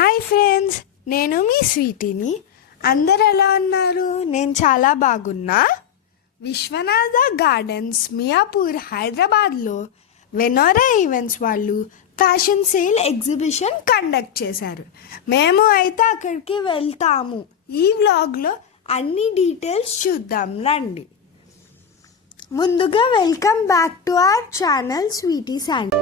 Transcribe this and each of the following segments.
Hi friends, నేను మీ స్వీటీని. అందరు ఎలా ఉన్నారు? నేను చాలా బాగున్నా. విశ్వనాథ గార్డెన్స్ మియాపూర్ హైదరాబాద్లో వెనోరా ఈవెంట్స్ వాళ్ళు ఫ్యాషన్ సేల్ ఎగ్జిబిషన్ కండక్ట్ చేశారు. మేము అయితే అక్కడికి వెళ్తాము. ఈ వ్లాగ్లో అన్ని డీటెయిల్స్ చూద్దాం రండి. ముందుగా welcome back to our channel Sweety Sandy.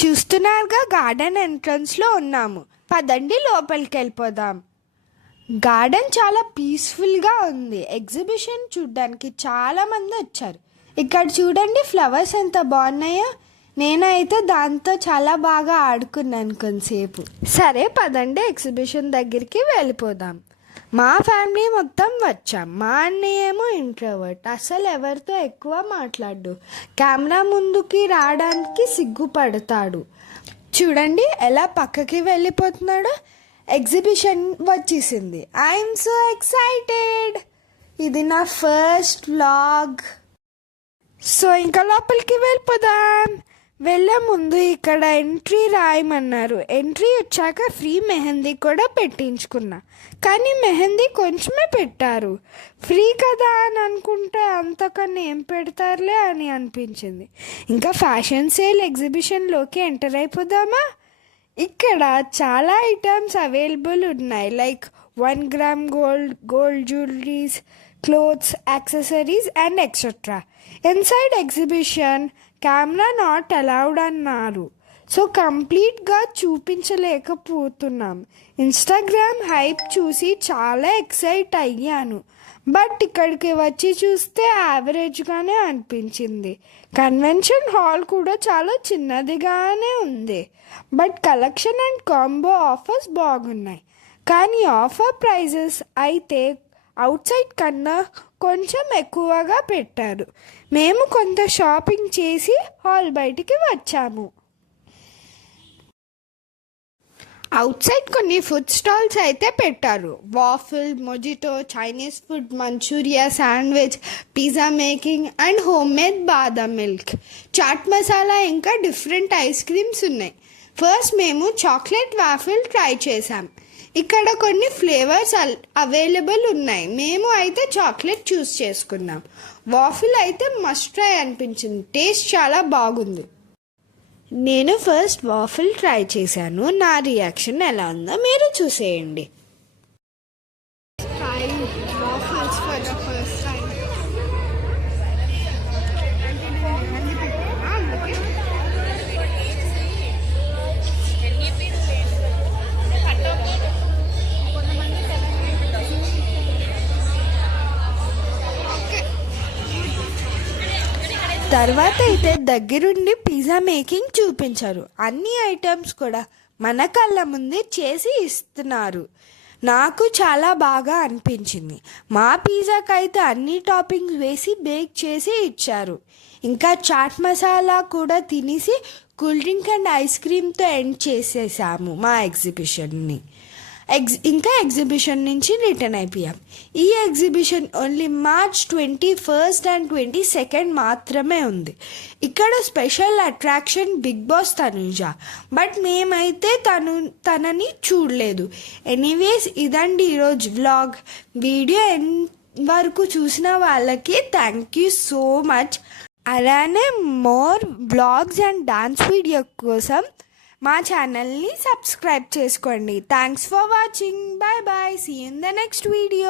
చూస్తున్నారుగా, గార్డెన్ ఎంట్రన్స్లో ఉన్నాము. పదండి లోపలికి వెళ్ళిపోదాం. గార్డెన్ చాలా పీస్ఫుల్గా ఉంది. ఎగ్జిబిషన్ చూడడానికి చాలామంది వచ్చారు. ఇక్కడ చూడండి, ఫ్లవర్స్ ఎంత బాగున్నాయో. నేనైతే దాంతో చాలా బాగా ఆడుకున్నాను కొంతసేపు. సరే పదండి, ఎగ్జిబిషన్ దగ్గరికి వెళ్ళిపోదాం. మా ఫ్యామిలీ మొత్తం వచ్చాం. మా అన్నయ్య ఏమో ఇంట్రోవర్ట్, అసలు ఎవరితో ఎక్కువ మాట్లాడు. కెమెరా ముందుకి రావడానికి సిగ్గుపడతాడు. చూడండి ఎలా పక్కకి వెళ్ళిపోతున్నాడో. ఎగ్జిబిషన్ వచ్చేసింది. I'm so excited. ఇది నా ఫస్ట్ వ్లాగ్. సో ఇంకా లోపలికి వెళ్ళిపోదాం. వెళ్ళే ముందు ఇక్కడ ఎంట్రీ రాయమన్నారు. ఎంట్రీ వచ్చాక ఫ్రీ మెహందీ కూడా పెట్టించుకున్నా, కానీ మెహందీ కొంచెమే పెట్టారు. ఫ్రీ కదా అని అనుకుంటే అంతకన్నా ఏం పెడతారులే అని అనిపించింది. ఇంకా ఫ్యాషన్ సేల్ ఎగ్జిబిషన్లోకి ఎంటర్ అయిపోదామా? ఇక్కడ చాలా ఐటమ్స్ అవైలబుల్ ఉన్నాయి, like 1 gram gold jewelleries, clothes, accessories and etcetera. Inside exhibition camera not allowed అన్నారు, సో కంప్లీట్గా చూపించలేకపోతున్నాం. ఇన్స్టాగ్రామ్ హైప్ చూసి చాలా ఎక్సైట్ అయ్యాను, బట్ ఇక్కడికి వచ్చి చూస్తే యావరేజ్గానే అనిపించింది. కన్వెన్షన్ హాల్ కూడా చాలా చిన్నదిగానే ఉంది, but collection and combo offers బాగున్నాయి. కానీ ఆఫర్ ప్రైజెస్ అయితే అవుట్ సైడ్ కన్నా కొంచెం ఎక్కువగా పెట్టారు. మేము కొంత షాపింగ్ చేసి హాల్ బయటికి వచ్చాము. అవుట్ సైడ్ కొన్ని ఫుడ్ స్టాల్స్ అయితే పెట్టారు. Waffle, mojito, Chinese food, Manchuria, sandwich, pizza making and home made బాదం మిల్క్, చాట్ మసాలా, ఇంకా డిఫరెంట్ ఐస్ క్రీమ్స్ ఉన్నాయి. ఫస్ట్ మేము చాక్లెట్ వాఫిల్ ట్రై చేసాం. ఇక్కడ కొన్ని ఫ్లేవర్స్ అవైలబుల్ ఉన్నాయి. మేము అయితే చాక్లెట్ చూస్ చేసుకున్నాం. వాఫిల్ అయితే మస్ట్ ట్రై అనిపించింది. టేస్ట్ చాలా బాగుంది. నేను ఫస్ట్ వాఫిల్ ట్రై చేశాను. నా రియాక్షన్ ఎలా ఉందో మీరు చూసేయండి. తర్వాత అయితే దగ్గరుండి పిజ్జా మేకింగ్ చూపించారు. అన్ని ఐటమ్స్ కూడా మన కళ్ళ ముందే చేసి ఇస్తున్నారు. నాకు చాలా బాగా అనిపించింది. మా పిజ్జాకి అయితే అన్ని టాపింగ్స్ వేసి బేక్ చేసి ఇచ్చారు. ఇంకా చాట్ మసాలా కూడా తినేసి కూల్ డ్రింక్ అండ్ ఐస్ క్రీమ్తో ఎండ్ చేసేసాము మా ఎగ్జిబిషన్ని. ఇంకా ఎగ్జిబిషన్ నుంచి రిటర్న్ అయిపోయాం. ఈ ఎగ్జిబిషన్ ఓన్లీ మార్చ్ 21 అండ్ 22 మాత్రమే ఉంది. ఇక్కడ special attraction Bigg Boss Tanuja, but మేమైతే తనని చూడలేదు. ఎనీవేస్ ఇదండి ఈరోజు వ్లాగ్. వీడియో వరకు చూసిన వాళ్ళకి థ్యాంక్ యూ సో మచ్. అలానే more vlogs and dance video కోసం మా ఛానల్ని సబ్స్క్రైబ్ చేసుకోండి. Thanks for watching. Bye bye. See you in the next video.